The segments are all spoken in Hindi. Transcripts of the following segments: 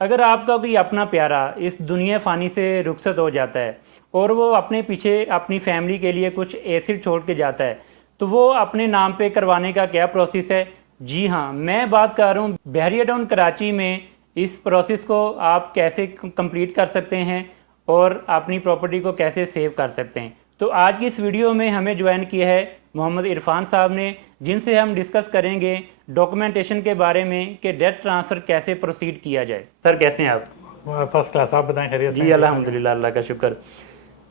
अगर आपका कोई अपना प्यारा इस दुनिया फ़ानी से रुखसत हो जाता है और वो अपने पीछे अपनी फैमिली के लिए कुछ एसिड छोड़ के जाता है, तो वो अपने नाम पे करवाने का क्या प्रोसेस है? जी हाँ, मैं बात कर रहा हूँ बहरिया टाउन कराची में। इस प्रोसेस को आप कैसे कंप्लीट कर सकते हैं और अपनी प्रॉपर्टी को कैसे सेव कर सकते हैं। तो आज की इस वीडियो में हमें ज्वाइन किया है मोहम्मद इरफान साहब ने, जिनसे हम डिस्कस करेंगे डॉक्यूमेंटेशन के बारे में कि डेट ट्रांसफ़र कैसे प्रोसीड किया जाए। सर कैसे हैं आप? First class. आप बताएं, खैरियत से जी हैं? अल्हम्दुलिल्लाह, अल्लाह का शुक्र।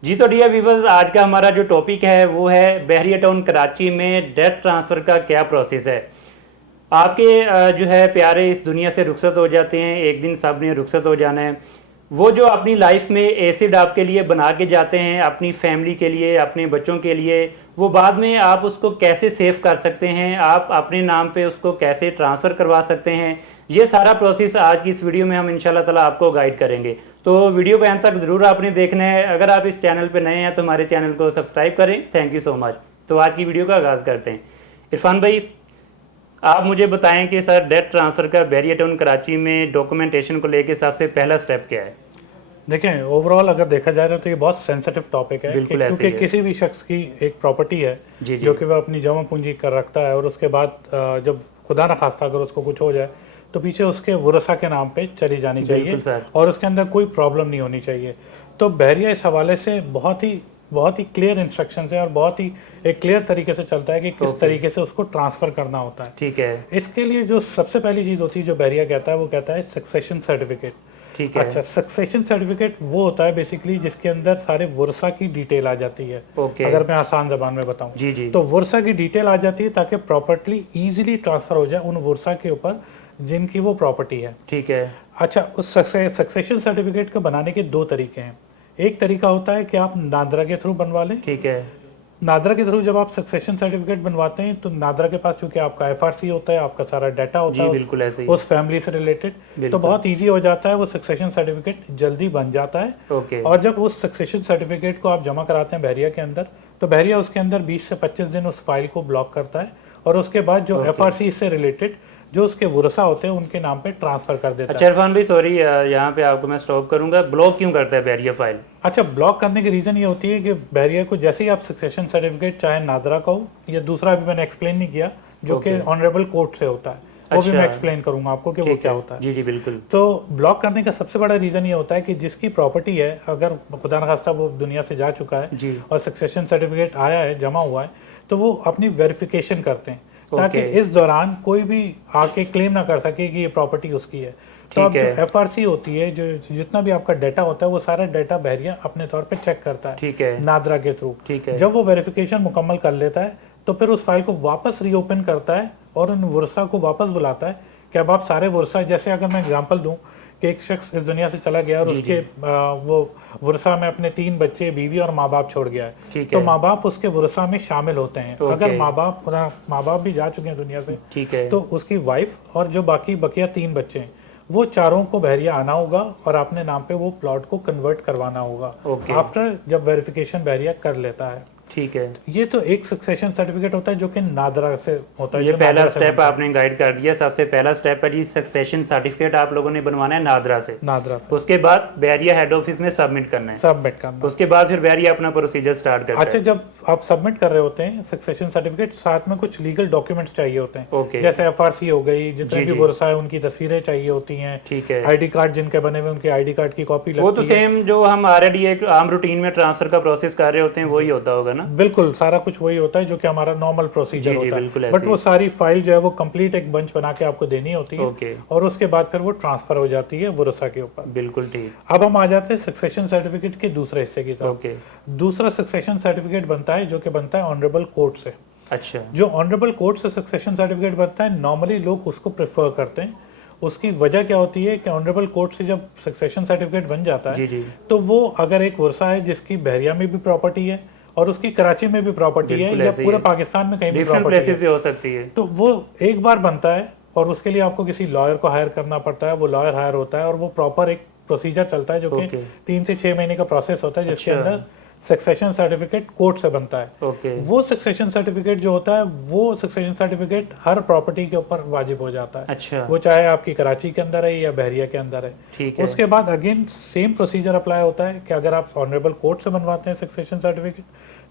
जी तो डियर व्यूवर्स, आज का हमारा जो टॉपिक है वो है बहरिया टाउन कराची में डेट ट्रांसफ़र का क्या प्रोसेस है। आपके जो है प्यारे इस दुनिया से रुखसत हो जाते हैं, एक दिन सब ने रुखसत हो जाना है। वो जो अपनी लाइफ में एसिड आपके लिए बना के जाते हैं, अपनी फैमिली के लिए, अपने बच्चों के लिए, वो बाद में आप उसको कैसे सेव कर सकते हैं, आप अपने नाम पे उसको कैसे ट्रांसफ़र करवा सकते हैं, ये सारा प्रोसेस आज की इस वीडियो में हम इंशाल्लाह ताला आपको गाइड करेंगे। तो वीडियो को अंत तक ज़रूर आपने देखना है। अगर आप इस चैनल पर नए हैं तो हमारे चैनल को सब्सक्राइब करें। Thank you so much. तो आज की वीडियो का आगाज़ करते हैं। इरफान भाई, आप मुझे बताएं कि सर डेट ट्रांसफ़र का बहरिया टाउन कराची में डॉक्यूमेंटेशन को लेके सबसे पहला स्टेप क्या है? देखें, ओवरऑल अगर देखा जाए तो ये बहुत सेंसिटिव टॉपिक है बिल्कुल ऐसे क्योंकि ही है। किसी भी शख्स की एक प्रॉपर्टी है जी जी जो कि वह अपनी जमा पूंजी कर रखता है, और उसके बाद जब खुदा न खास्ता अगर उसको कुछ हो जाए तो पीछे उसके वरसा के नाम पे चली जानी चाहिए बिल्कुल सर। और उसके अंदर कोई प्रॉब्लम नहीं होनी चाहिए। तो बहरिया इस हवाले से बहुत ही क्लियर इंस्ट्रक्शन है और बहुत ही एक क्लियर तरीके से चलता है कि किस तरीके से उसको ट्रांसफ़र करना होता है। ठीक है। इसके लिए जो सबसे पहली चीज़ होती है जो बहरिया कहता है, वो कहता है सक्सेशन सर्टिफिकेट। ठीक है। अच्छा, सक्सेशन सर्टिफिकेट वो होता है बेसिकली जिसके अंदर सारे वर्सा की डिटेल आ जाती है। ओके। अगर मैं आसान जबान में बताऊं जी जी। तो वर्सा की डिटेल आ जाती है ताकि प्रॉपर्टी इजीली ट्रांसफ़र हो जाए उन वर्सा के ऊपर जिनकी वो प्रॉपर्टी है। ठीक है। अच्छा, उस सक्सेशन सर्टिफिकेट को बनाने के दो तरीके हैं। एक तरीका होता है कि आप नादरा के थ्रू बनवा लें। ठीक है। नादरा के थ्रू जब आप सक्सेशन सर्टिफिकेट बनवाते हैं तो नादरा के पास चूंकि आपका एफआरसी होता है, आपका सारा डाटा होता जी है बिल्कुल ऐसे ही। उस फैमिली से रिलेटेड, तो बिल्कुल। बहुत इजी हो जाता है, वो सक्सेशन सर्टिफिकेट जल्दी बन जाता है। ओके। और जब उस सक्सेशन सर्टिफिकेट को आप जमा कराते हैं बहरिया के अंदर, तो बहरिया उसके अंदर 20 से 25 दिन उस फाइल को ब्लॉक करता है और उसके बाद जो एफआरसी से रिलेटेड जो उसके वरसा होते हैं उनके नाम पे ट्रांसफर कर देता अच्छा इरफान भाई, सॉरी यहाँ पे आपको मैं स्टॉप करूंगा। ब्लॉक क्यों करता है बहरिया फाइल? है। अच्छा, ब्लॉक करने की रीज़न ये होती है कि बहरिया को जैसे ही आप सक्सेशन सर्टिफिकेट, चाहे नादरा का हो या दूसरा, अभी मैंने एक्सप्लेन नहीं किया जो कि ऑनरेबल कोर्ट से होता है, वो भी मैं एक्सप्लेन करूंगा आपको कि वो क्या होता है। जी जी बिल्कुल। तो ब्लॉक करने का सबसे बड़ा रीज़न ये होता है कि जिसकी प्रॉपर्टी है, अगर खुदा न खास्ता वो दुनिया से जा चुका है जी। और सक्सेशन सर्टिफिकेट आया है, जमा हुआ है, तो वो अपनी वेरिफिकेशन करते हैं ताकि इस दौरान कोई भी आके क्लेम ना कर सके कि ये प्रॉपर्टी उसकी है। तो अब जो एफआरसी होती है, जो जितना भी आपका डाटा होता है, वो सारा डाटा बहरिया अपने तौर पे चेक करता है। ठीक है। नादरा के थ्रू। ठीक है। जब वो वेरिफिकेशन मुकम्मल कर लेता है तो फिर उस फाइल को वापस रीओपन करता है और उन वर्सा को वापस बुलाता है कि अब आप सारे वर्सा, जैसे अगर मैं एग्जांपल दूं कि एक शख्स इस दुनिया से चला गया और उसके वो वर्सा में अपने 3 बच्चे, बीवी और माँ बाप छोड़ गया है, तो माँ बाप उसके वर्सा में शामिल होते हैं। अगर माँ बाप भी जा चुके हैं दुनिया से, ठीक है, तो उसकी वाइफ और जो बाकी बकिया 3 बच्चे हैं, वो चारों को बहरिया आना होगा और अपने नाम पे वो प्लॉट को कन्वर्ट करवाना होगा आफ्टर जब वेरिफिकेशन बहरिया कर लेता है। ठीक है। ये तो एक सक्सेशन सर्टिफिकेट होता है जो कि नादरा से होता है। ये पहला स्टेप आपने गाइड कर दिया। सबसे पहला स्टेप है जी, सक्सेशन सर्टिफिकेट आप लोगों ने बनवाना है नादरा से। उसके बाद बहरिया हेड ऑफिस में सबमिट करना है। उसके बाद फिर बहरिया अपना प्रोसीजर स्टार्ट करता है। अच्छा, जब आप सबमिट कर रहे होते हैं सक्सेशन सर्टिफिकेट, साथ में कुछ लीगल डॉक्यूमेंट्स चाहिए होते हैं। जैसे एफआरसी हो गई, जितने भी वर्सा है उनकी तस्वीरें चाहिए होती हैं। ठीक है। आईडी कार्ड जिनके बने हुए उनके आईडी कार्ड की कॉपी लगती है। वो तो सेम जो हम ऑलरेडी एक आम रूटीन में ट्रांसफर का प्रोसेस कर रहे होते हैं वही होता होगा ना? बिल्कुल, सारा कुछ वही होता है जो कि हमारा नॉर्मल प्रोसीजर होता है। बट वो सारी फाइल जो है वो कंप्लीट एक बंच बना के आपको देनी होती है और उसके बाद फिर वो ट्रांसफर हो जाती है वर्सा के ऊपर। बिल्कुल ठीक। अब हम आ जाते हैं सक्सेशन सर्टिफिकेट के दूसरे हिस्से की तरफ। दूसरा सक्सेशन सर्टिफिकेट बनता है जो कि बनता है ऑनरेबल कोर्ट से। अच्छा, जो ऑनरेबल कोर्ट से सक्सेशन सर्टिफिकेट बनता है, नॉर्मली लोग उसको प्रेफर करते हैं। उसकी वजह क्या होती है कि ऑनरेबल कोर्ट से जब सक्सेशन सर्टिफिकेट बन जाता है तो वो अगर एक वर्सा है जिसकी बहरिया में भी प्रॉपर्टी है और उसकी कराची में भी प्रॉपर्टी है या पूरे पाकिस्तान में कहीं भी प्रॉपर्टी हो सकती है, तो वो एक बार बनता है और उसके लिए आपको किसी लॉयर को हायर करना पड़ता है। वो लॉयर हायर होता है और वो प्रॉपर एक प्रोसीजर चलता है जो कि 3 से 6 महीने का प्रोसेस होता है, जिसके अंदर सक्सेशन सर्टिफिकेट कोर्ट से बनता है। ओके। वो सक्सेशन सर्टिफिकेट जो होता है, वो सक्सेशन सर्टिफिकेट हर प्रॉपर्टी के ऊपर वाजिब हो जाता है। अच्छा। वो चाहे आपकी कराची के अंदर है या बहरिया के अंदर है। ठीक है। उसके बाद अगेन सेम प्रोसीजर अप्लाई होता है कि अगर आप ऑनरेबल कोर्ट से बनवाते हैं सक्सेशन सर्टिफिकेट,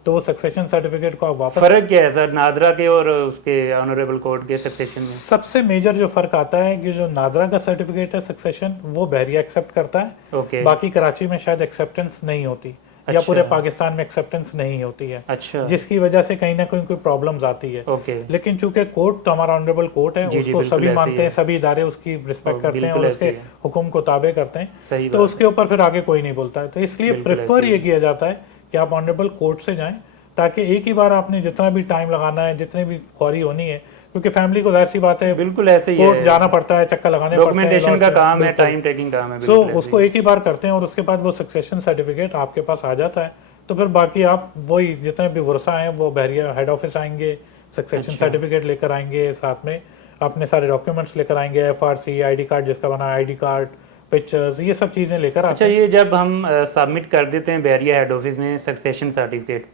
तो वो सक्सेशन सर्टिफिकेट को आप वापस। फर्क क्या है सर नादरा के और उसके ऑनरेबल कोर्ट के सक्सेशन में? सबसे मेजर जो फर्क आता है कि जो नादरा का सर्टिफिकेट है सक्सेशन, वो बहरिया एक्सेप्ट करता है। ओके। बाकी कराची में शायद एक्सेप्टेंस नहीं होती, या अच्छा। पूरे पाकिस्तान में एक्सेप्टेंस नहीं होती है। अच्छा। जिसकी वजह से कहीं ना कहीं कोई प्रॉब्लम्स आती है। ओके। लेकिन चूंकि कोर्ट तो हमारा ऑनरेबल कोर्ट है, जी, जी, उसको बिल्कुल सभी ऐसे मानते ही हैं, है। सभी इदारे उसकी रिस्पेक्ट करते हैं बिल्कुल और ऐसे उसके ही है। हुक्म को ताबे करते हैं। सही तो बात। उसके ऊपर फिर आगे कोई नहीं बोलता है। तो इसलिए बिल्कुल प्रेफर ऐसे ही ये किया जाता है कि आप ऑनरेबल कोर्ट से जाएं, ताकि एक ही बार आपने जितना भी टाइम लगाना है, जितनी भी ख्वारी होनी है, क्योंकि फैमिली को जाहिर सी बात है बिल्कुल ऐसे ही कोर्ट है। जाना पड़ता है, चक्कर लगाने पड़ते हैं, डॉक्यूमेंटेशन का काम है, बिल्कुल। टाइम टेकिंग काम है। सो बिल्कुल ऐसे उसको ही। एक ही बार करते हैं और उसके बाद वो सक्सेशन सर्टिफिकेट आपके पास आ जाता है। तो फिर बाकी आप वही जितने भी वर्षा हैं वो बहरिया हेड ऑफिस आएंगे, सक्सेशन अच्छा। सर्टिफिकेट लेकर आएंगे, साथ में अपने सारे डॉक्यूमेंट्स लेकर आएंगे, एफआरसी, आईडी कार्ड जिसका बना है, आईडी कार्ड, पिक्चर्स, ये सब चीज़ें लेकर आते अच्छा, हैं। ये जब हम सबमिट कर देते हैं बहरिया हेड ऑफिस में सक्सेशन सर्टिफिकेट,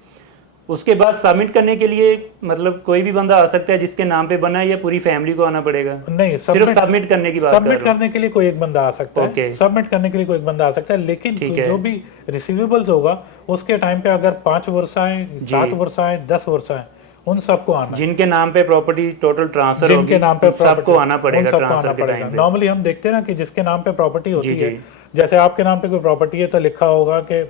उसके बाद सबमिट करने के लिए मतलब कोई भी बंदा आ सकता है जिसके नाम पे बना है, या पूरी फैमिली को आना पड़ेगा? नहीं, सिर्फ सबमिट करने की बात कर सबमिट रहा हूँ। करने के लिए कोई एक बंदा आ सकता है। ओके। सबमिट करने के लिए कोई एक बंदा आ सकता है, लेकिन ठीक है। जो भी रिसीवेबल्स होगा उसके टाइम पे अगर 5 वर्षाएं, 7 वर्षाएं, 10 वर्षाएं, उन सबको आना है। जिनके नाम पे प्रॉपर्टी टोटल ट्रांसफर होगी, जिनके नाम पे सबको आना पड़ेगा ट्रांसफर के टाइम पे। नॉर्मली हम देखते हैं ना कि जिसके नाम पे प्रॉपर्टी होती जी, है, जी। जैसे आपके नाम पे कोई प्रॉपर्टी है तो लिखा होगा कि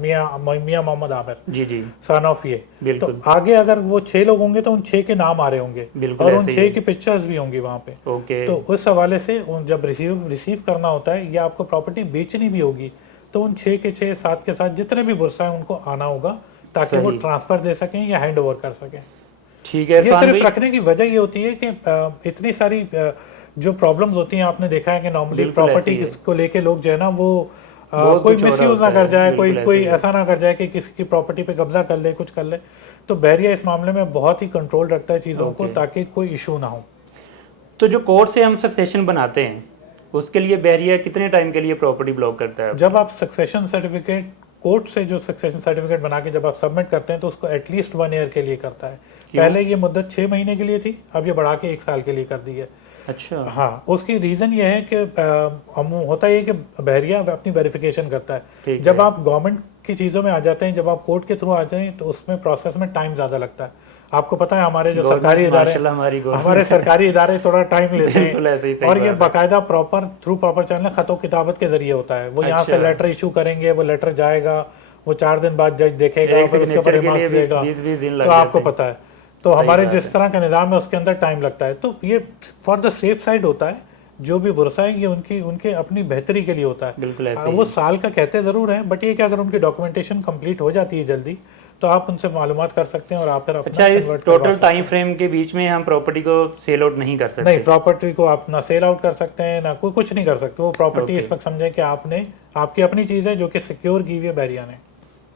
मियां मोहम्मद आमिर, जी जी सन ऑफ ये। तो बिल्कुल। आगे अगर वो 6 लोग होंगे तो उन 6 के नाम आ रहे होंगे, बिल्कुल और उन ऐसे ही 6 है। की पिक्चर्स भी होंगी वहां पे। ओके। तो उस हवाले से जब रिसीव करना होता है या आपको प्रॉपर्टी बेचनी भी होगी, तो उन 6 के 6 7 के साथ जितने भी वर्षा है उनको आना होगा, ताकि वो सही। ट्रांसफर दे सकें या हैंड ओवर कर सकें। ठीक है ये इरफान सिर्फ भाई। रखने की वजह ये होती है कि इतनी सारी जो प्रॉब्लम्स होती हैं, आपने देखा है कि नॉर्मली बिल्कुल प्रॉपर्टी ऐसे ही है। को लेके लोग जो है ना वो बहुत कोई कुछ हो रहा मिसयूज ना होता कर है, जाए, बिल्कुल कोई ऐसे कोई ही है। ऐसा ना कर जाए कि किसी की प्रॉपर्टी पे कब्जा कर ले, कुछ कर ले। तो बहरिया इस मामले में बहुत ही कंट्रोल रखता है चीज़ों को, ओके। ताकि कोई इशू ना हो। तो जो कोर्ट से हम सक्सेशन बनाते हैं, उसके लिए बहरिया कितने टाइम के लिए प्रॉपर्टी ब्लॉक करता है? जब आप सक्सेशन सर्टिफिकेट कोर्ट से जो सक्सेशन सर्टिफिकेट बना के जब आप सबमिट करते हैं, तो उसको एटलीस्ट 1 ईयर के लिए करता है। क्यों? पहले ये मुद्दत 6 महीने के लिए थी, अब ये बढ़ा के 1 साल के लिए कर दी है। अच्छा। हाँ, उसकी रीज़न ये है कि होता है कि बहरिया अपनी वेरिफिकेशन करता है। ठीक जब है। आप गवर्नमेंट की चीज़ों में आ जाते हैं, जब आप कोर्ट के थ्रू आ जाएं, तो उसमें प्रोसेस में टाइम ज़्यादा लगता है। आपको पता है हमारे जो सरकारी इदारे, माशाल्लाह हमारी हमारे सरकारी इदारे थोड़ा टाइम लेते बिल्कुल ऐसे ही, हैं, सही और ये बात है। बाकायदा प्रॉपर चैनल खतो किताबत के जरिए होता है। वो यहाँ से अच्छा। लेटर इशू करेंगे, वो लेटर जाएगा, वो 4 दिन बाद जज देखेगा, एक फिर उसके ऊपर सिग्नेचर के लिए रिमार्क्स भी देगा। 20-20 दिन लग तो आपको जाते हैं। पता है, तो हमारे बात जिस है। तरह का निज़ाम है उसके अंदर टाइम लगता है। तो ये फॉर द सेफ साइड होता है। जो भी वर्षा है ये उनके अपनी बेहतरी के लिए होता है। बिल्कुल ऐसे वो ही। साल का कहते ज़रूर हैं, बट ये कि अगर उनकी डॉक्यूमेंटेशन कंप्लीट हो जाती है जल्दी, तो आप उनसे मालूमात कर सकते हैं और आप फिर अपना अच्छा, इस convert करवा टोटल सकते हैं। टाइम फ्रेम के बीच में हम प्रॉपर्टी को सेल आउट नहीं कर सकते? नहीं, प्रॉपर्टी को आप ना सेल आउट कर सकते हैं, ना कोई कुछ नहीं कर सकते। वो प्रॉपर्टी Okay. इस वक्त समझे कि आपकी अपनी चीज़ है जो कि सिक्योर की हुई है बहरिया ने।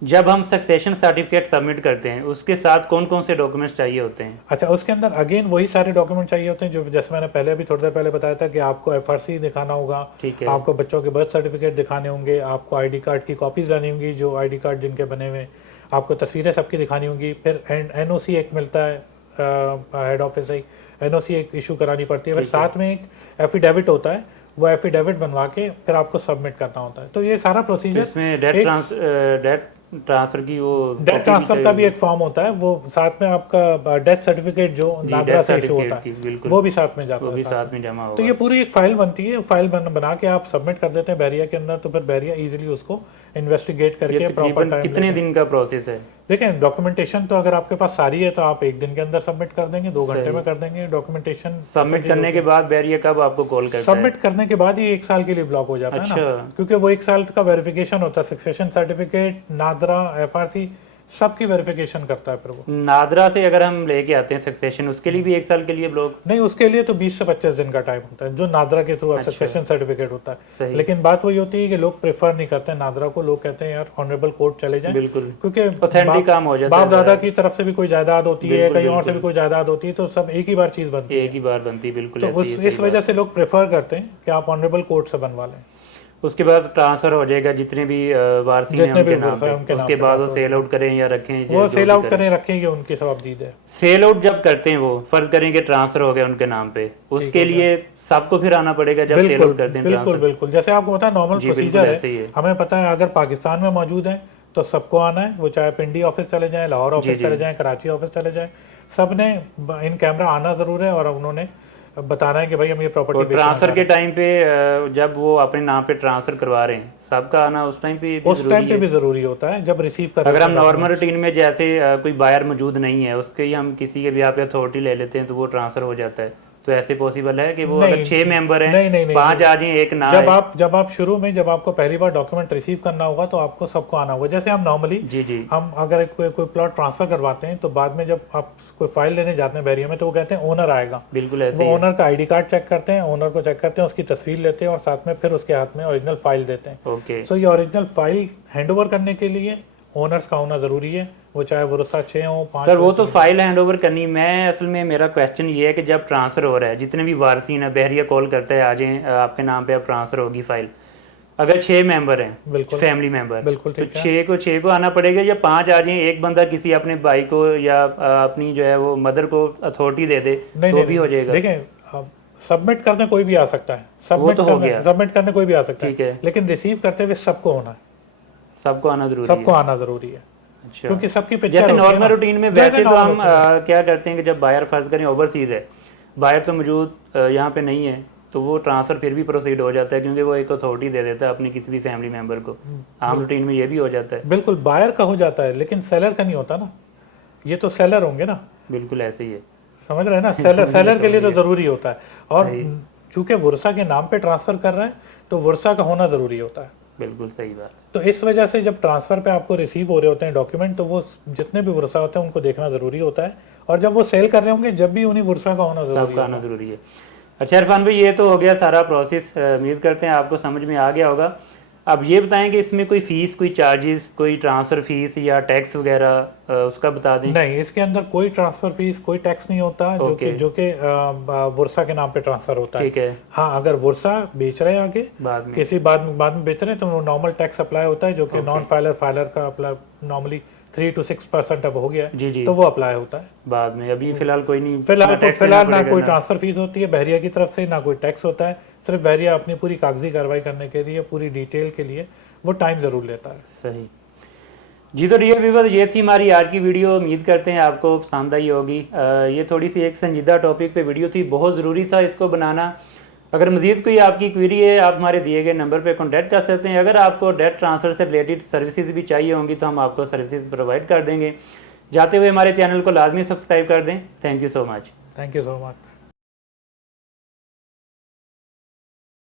जब हम सक्सेशन सर्टिफिकेट सबमिट करते हैं, उसके साथ कौन कौन से डॉक्यूमेंट्स चाहिए होते हैं? अच्छा, उसके अंदर अगेन वही सारे डॉक्यूमेंट चाहिए होते हैं जो जैसे मैंने पहले भी थोड़ी देर पहले बताया था कि आपको एफआरसी दिखाना होगा, ठीक है। आपको बच्चों के बर्थ सर्टिफिकेट दिखाने होंगे, आपको आईडी कार्ड की कॉपीज लानी होंगी, जो आईडी कार्ड जिनके बने हुए, आपको तस्वीरें सबकी दिखानी होंगी। फिर एनओसी एक मिलता है हेड ऑफिस से, एनओसी एक इशू करानी पड़ती है। फिर ठीक है। साथ में एक एफिडेविट होता है, वो एफिडेविट बनवा के फिर आपको सबमिट करना होता है। तो ये सारा तो प्रोसीजर, इसमें डेट ट्रांसफर की वो डेथ ट्रांसफर का भी एक फॉर्म होता है, वो साथ में आपका डेथ सर्टिफिकेट जो जी, नादरा death से इशू होता certificate है, की, बिल्कुल। वो भी साथ में जाता वो है भी साथ साथ में जमा होगा। तो ये पूरी एक फाइल बनती है, फाइल बना के आप सबमिट कर देते हैं बहरिया के अंदर। तो फिर बहरिया इजीली उसको इन्वेस्टिगेट ये करके प्रॉपर तकरीबन टाइम कितने दिन का प्रोसेस है? देखें, डॉक्यूमेंटेशन तो अगर आपके पास सारी है तो आप 1 दिन के अंदर सबमिट कर देंगे, 2 घंटे सही। में कर देंगे। डॉक्यूमेंटेशन सबमिट करने के बाद बैरियर कब आपको कॉल करता है? सबमिट करने के बाद ही 1 साल के लिए ब्लॉक हो जाता है ना, अच्छा। क्योंकि वो 1 साल का वेरिफिकेशन होता है। सक्सेशन सर्टिफिकेट, नादरा, एफआरसी सबकी वेरिफिकेशन करता है फिर वो। नादरा से अगर हम लेके आते हैं सक्सेशन, उसके लिए भी 1 साल के लिए ब्लॉक? नहीं, उसके लिए तो 20 से 25 दिन का टाइम होता है, जो नादरा के थ्रू अच्छा। सक्सेशन सर्टिफिकेट होता है। सही। लेकिन बात वही होती है कि लोग प्रेफर नहीं करते हैं नादरा को। लोग कहते हैं यार ऑनरेबल कोर्ट चले जाएं, बिल्कुल, क्योंकि ऑथेंटिक काम हो जाता है। बाप दादा की तरफ से भी कोई जायदाद होती है, बिल्कुल, कहीं और से बिल्कुल। भी कोई जायदाद होती है, तो सब एक ही बार चीज बनती है। एक ही बार बनती है, बिल्कुल तो ऐसे ही है, इस सही वजह बात। से लोग प्रेफर करते हैं कि आप ऑनरेबल कोर्ट से बनवा लें। उसके बाद ट्रांसफर हो जाएगा जितने भी वारसी हैं जितने भी उनके नाम वर्षा है, पे, उनके नाम उसके पे बाद वो ट्रांसफर सेल आउट करें या रखें, वो जो सेल भी आउट करें। करें रखेंगे, उनकी सब अपडेट है। सेल आउट जब करते हैं वो फर्ज करें कि ट्रांसफर हो गया उनके नाम पे, उसके हो गया। लिए सबको फिर आना पड़ेगा जब सेल बिल्कुल आउट करते हैं बिल्कुल ट्रांसफर। बिल्कुल, जैसे आपको पता है नॉर्मल जी बिल्कुल प्रोसीजर ऐसे ही है, है। हमें पता है अगर पाकिस्तान में मौजूद है तो सबको आना है, वो चाहे पिंडी ऑफिस चले जाएं, लाहौर जी ऑफिस जी चले जाएं, कराची ऑफिस चले जाएं, सब ने इन कैमरा आना ज़रूर है और उन्होंने बताना है कि भाई हम ये प्रॉपर्टी और बेचना ट्रांसफर चाह के रहे टाइम पे जब वो अपने नाम पे ट्रांसफर करवा रहे हैं, सबका आना उस टाइम पे हैं, भी उस टाइम जरूरी पे है। भी ज़रूरी होता है जब रिसीव कर रहे अगर हम होते हैं नॉर्मल documents। रूटीन में जैसे कोई बायर मौजूद नहीं है, उसके ही हम किसी के भी यहाँ पे अथॉरिटी ले लेते हैं तो वो ट्रांसफर हो जाता है, तो ऐसे पॉसिबल है कि वो अगर नहीं 6 मेंबर हैं, नहीं नहीं नहीं 5 आ जाएं, एक ना आए। जब आप शुरू में जब आपको पहली बार डॉक्यूमेंट रिसीव करना होगा तो आपको सबको आना होगा। जैसे हम नॉर्मली जी जी हम अगर कोई प्लॉट ट्रांसफर करवाते हैं तो बाद में जब आप कोई फाइल लेने जाते हैं बैरिया में तो वो कहते हैं ओनर आएगा, बिल्कुल ऐसे वो ही है। ओनर का आईडी कार्ड चेक करते हैं, ओनर को चेक करते हैं, उसकी तस्वीर लेते हैं और साथ में फिर उसके हाथ में ओरिजिनल फाइल देते हैं। ओके सो ये ओरिजिनल फाइल हैंडओवर करने के लिए ओनर्स का होना ज़रूरी है, वो चाहे वरुसा 6 हो 5 सर, हो। वो तो फाइल हैंडओवर करनी। मैं असल में मेरा क्वेश्चन ये है कि जब ट्रांसफर हो रहा है, जितने भी वारसीन है, बहरिया कॉल करता है आ जाएं, आपके नाम पे अब ट्रांसफर होगी फाइल, अगर 6 मेंबर हैं बिल्कुल फैमिली मेंबर, बिल्कुल तो ठीक है। 6 को आना पड़ेगा या 5 आ जाएं, एक बंदा किसी अपने भाई को या अपनी जो है वो मदर को अथॉरिटी दे दे नहीं तो नहीं भी हो जाएगा? देखें, सबमिट करने कोई भी आ सकता है, तो हो गया। सबमिट करने कोई भी आ सकता ठीक है, है, लेकिन रिसीव करते हुए सबको होना है, सबको आना जरूरी सबको है। आना ज़रूरी है, अच्छा, क्योंकि सबकी पिक्चर जैसे होती है नॉर्मल ना। रूटीन में जैसे वैसे तो normal हम होता है। क्या करते हैं कि जब बायर फर्ज करें ओवरसीज है, बायर तो मौजूद यहाँ पे नहीं है, तो वो ट्रांसफर फिर भी प्रोसीड हो जाता है क्योंकि वो एक अथॉरिटी दे देता है अपने किसी भी फैमिली मेंबर को। आम रूटीन में ये भी हो जाता है। बिल्कुल बायर का हो जाता है, लेकिन सेलर का नहीं होता ना, ये तो सेलर होंगे ना, बिल्कुल ऐसे ही है। समझ रहे हैं ना, सेलर के लिए तो ज़रूरी होता है। और सही। चूंकि वर्षा के नाम पे ट्रांसफ़र कर रहे हैं तो वर्षा का होना ज़रूरी होता है। बिल्कुल सही बात। तो इस वजह से जब ट्रांसफ़र पे आपको रिसीव हो रहे होते हैं डॉक्यूमेंट, तो वो जितने भी वर्षा होते हैं उनको देखना ज़रूरी होता है, और जब वो सेल कर रहे होंगे जब भी उन्हीं वर्षा का होना ज़रूरी सबका आना होता है। जरूरी है। अच्छा इरफान भाई, ये तो हो गया सारा प्रोसेस, उम्मीद करते हैं आपको समझ में आ गया होगा। अब ये बताएं कि इसमें कोई फीस, कोई चार्जेस, कोई ट्रांसफ़र फीस या टैक्स वगैरह उसका बता दें। नहीं, इसके अंदर कोई ट्रांसफ़र फीस, कोई टैक्स नहीं होता, ओके। जो कि वर्षा के नाम पे ट्रांसफ़र होता है। ठीक है, हाँ, अगर वर्षा बेच रहे हैं आगे बाद में किसी बाद में बेच रहे हैं तो नॉर्मल टैक्स अप्लाई होता है, जो कि नॉन फाइलर का अप्लाई नॉर्मली 3 to 6% अब हो गया है, जी जी, तो वो अप्लाई होता है। बाद में। अभी फिलहाल कोई नहीं, फिलहाल ना कोई ट्रांसफर फीस होती है बहरिया की तरफ से, ना कोई टैक्स होता है। सिर्फ बहरिया अपनी पूरी कागजी कार्रवाई करने के लिए, पूरी डिटेल के लिए वो टाइम ज़रूर लेता है। सही जी। तो डियर व्यूअर्स, ये थी हमारी आज की वीडियो। उम्मीद करते हैं आपको पसंद आई होगी। ये थोड़ी सी एक संजीदा टॉपिक पे वीडियो थी, बहुत ज़रूरी था इसको बनाना। अगर मज़ीद कोई आपकी क्वेरी है, आप हमारे दिए गए नंबर पे कॉन्टैक्ट कर सकते हैं। अगर आपको डेट ट्रांसफ़र से रिलेटेड सर्विसेज भी चाहिए होंगी तो हम आपको सर्विसेज प्रोवाइड कर देंगे। जाते हुए हमारे चैनल को लाजमी सब्सक्राइब कर दें। Thank you so much. Thank you so much.